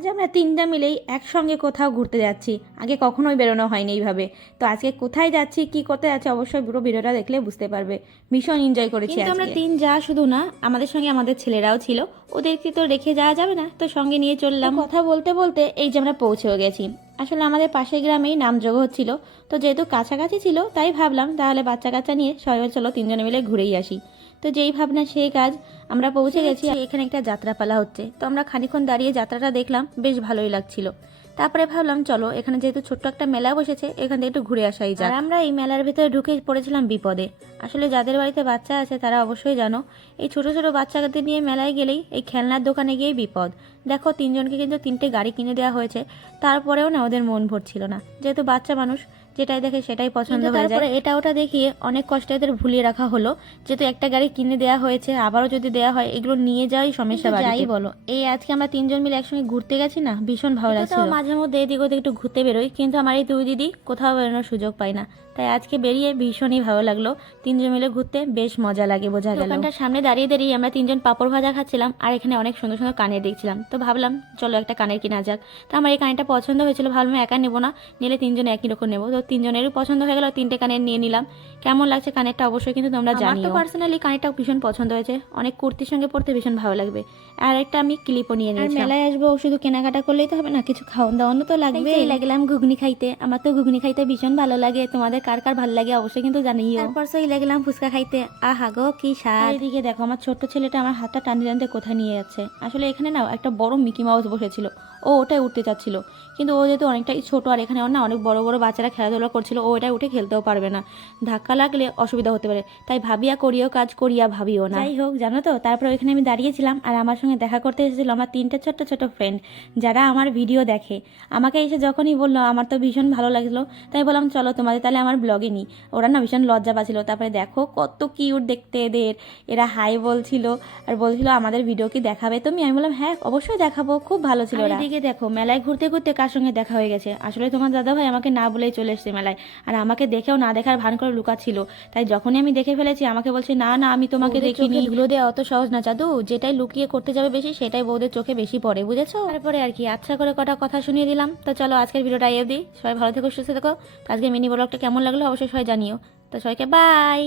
আজ আমরা তিনটা মিলেই একসঙ্গে কোথাও ঘুরতে যাচ্ছি। আগে কখনোই বেরোনো হয়নি এইভাবে। তো আজকে কোথায় যাচ্ছি, কি করতে যাচ্ছি, অবশ্যই পুরো ভিডিওটা দেখলে বুঝতে পারবে। ভীষণ এনজয় করেছি। কিন্তু আমরা তিন যা শুধু না, আমাদের সঙ্গে আমাদের ছেলেরাও ছিল। ওদেরকে তো রেখে যাওয়া যাবে না, তো সঙ্গে নিয়ে চললাম। কথা বলতে বলতে এই যে আমরা পৌঁছেও গেছি। আসলে আমাদের পাশের গ্রামেই নামযোগ্য হচ্ছিল, তো যেহেতু কাছাকাছি ছিল তাই ভাবলাম তাহলে বাচ্চা কাচ্চা নিয়ে সবাই চলো তিনজনে মিলে ঘুরেই আসি। তো যেই ভাবনা সেই কাজ, আমরা পৌঁছে গেছি। এখানে একটা যাত্রাপালা হচ্ছে, তো আমরা খানিক্ষণ দাঁড়িয়ে যাত্রাটা দেখলাম, বেশ ভালোই লাগছিল। তারপরে ভাবলাম চলো এখানে যেহেতু ছোট্ট একটা মেলা বসেছে, এখান থেকে একটু ঘুরে আসাই যায়। আমরা এই মেলার ভিতরে ঢুকে পড়েছিলাম বিপদে। আসলে যাদের বাড়িতে বাচ্চা আছে তারা অবশ্যই জানো, এই ছোট ছোট বাচ্চাদের নিয়ে মেলায় গেলেই এই খেলনার দোকানে গিয়েই বিপদ। দেখো তিনজনকে কিন্তু তিনটে গাড়ি কিনে দেওয়া হয়েছে, তারপরেও না ওদের মন ভরছিল না, যেহেতু বাচ্চা মানুষ যেটাই দেখে সেটাই পছন্দ হয়ে যায়। এটা ওটা দেখিয়ে অনেক কষ্টে এদের ভুলিয়ে রাখা হলো, যেহেতু একটা গাড়ি কিনে দেওয়া হয়েছে, আবারও যদি দেওয়া হয় এগুলো নিয়ে যাওয়াই সমস্যা। যাই বলো, এই আজকে আমরা তিনজন মিলে একসঙ্গে ঘুরতে গেছি না, ভীষণ ভালো লাগছিল। মাঝে মধ্যে এদিক ওদিক একটু ঘুরতে বেরোই, কিন্তু আমার এই দুই দিদি কোথাও বেরোনোর সুযোগ পাই না, তাই আজকে বেরিয়ে ভীষণই ভালো লাগলো। তিনজন মিলে ঘুরতে বেশ মজা লাগে, বোঝা গেল। দোকানটার সামনে দাঁড়িয়ে দাঁড়িয়ে আমরা তিনজন পাপড় ভাজা খাচ্ছিলাম, আর এখানে অনেক সুন্দর সুন্দর কানের দেখছিলাম। তো ভাবলাম চলো একটা কানের কিনা যাক। তো আমার এই কানেরটা পছন্দ হয়েছিল, ভাবলাম একা নেবো না, নিলে তিনজনে একই রকম নেবো। তো তিনজনেরই পছন্দ হয়ে গেল, তিনটে কানের নিয়ে নিলাম। কেমন লাগছে কানেরটা অবশ্যই কিন্তু তোমরা জানিও। আমার তো পার্সোনালি কানেরটাও ভীষণ পছন্দ হয়েছে, অনেক কুর্তির সঙ্গে পড়তে ভীষণ ভালো লাগবে। আর একটা আমি ক্লিপও নিয়ে নিয়েছি। মেলায় আসবো শুধু কেনাকাটা করলেই তো হবে না, কিছু খাওয়ান দাওয়ানো তো লাগবে। লাগলাম ঘুগনি খাইতে, আমার তো ঘুগনি খাইতে ভীষণ ভালো লাগে। তোমাদের কার কার ভালো লাগে অবশ্যই কিন্তু জানিও। তারপর সেই লাগলাম ফুচকা খাইতে, আহা গো কি স্বাদ। এদিকে দেখো আমার ছোট্ট ছেলেটা আমার হাতটা টানতে টানতে কোথায় নিয়ে যাচ্ছে। আসলে এখানে না একটা বড় মিকি মাউস বসেছিল, ও ওটাই উঠতে চাচ্ছিল, কিন্তু ও যেহেতু অনেকটাই ছোট আর এখানে না অনেক বড় বড় বাচ্চারা খেলাধুলা করছিল, ও ওটাই উঠে খেলতেও পারবে না, ধাক্কা লাগলে অসুবিধা হতে পারে। তাই ভাবিয়া করিও কাজ, করিয়া ভাবিও না। যাই হোক জানো তো, তারপর ওইখানে আমি দাঁড়িয়েছিলাম আর আমার সঙ্গে দেখা করতে এসেছিল আমার তিনটে ছোট্ট ছোট ফ্রেন্ড, যারা আমার ভিডিও দেখে। আমাকে এসে যখনই বললো আমার তো ভীষণ ভালো লাগলো, তাই বললাম চলো তোমাদের তাহলে আমার ব্লগে নিই। ওরা না ভীষণ লজ্জা পাচ্ছিল। তারপরে দেখো কত কিউট দেখতে এদের, এরা হাই বলছিল আর বলছিল আমাদের ভিডিও কি দেখাবে তুমি। আমি বললাম হ্যাঁ অবশ্যই দেখাবো, খুব ভালো ছিল। এদিকে দেখো মেলায় ঘুরতে ঘুরতে কার সঙ্গে দেখা হয়ে গেছে। আসলে তোমার দাদাভাই আমাকে না বলেই চলে এসেছে মেলায়, আর আমাকে দেখেও না দেখার ভান করে লুকাচ্ছিল। তাই যখনই আমি দেখে ফেলেছি আমাকে বলছে না না আমি তোমাকে দেখিনি। ধুলো দেওয়া অত সহজ না জাদু, যেটাই লুকিয়ে করতে যাবে বেশি সেটাই বউদের চোখে বেশি পড়ে, বুঝেছো। তারপরে আর কি আচ্ছা করে কটা কথা শুনিয়ে দিলাম। তো চলো আজকের ভিডিওটা এই অবধি, সবাই ভালো থেকো সুস্থ থেকো। আজকে মিনি ব্লগটা কেমন লাগলো অবশ্যই সবাই জানিও। তো সবাইকে বাই।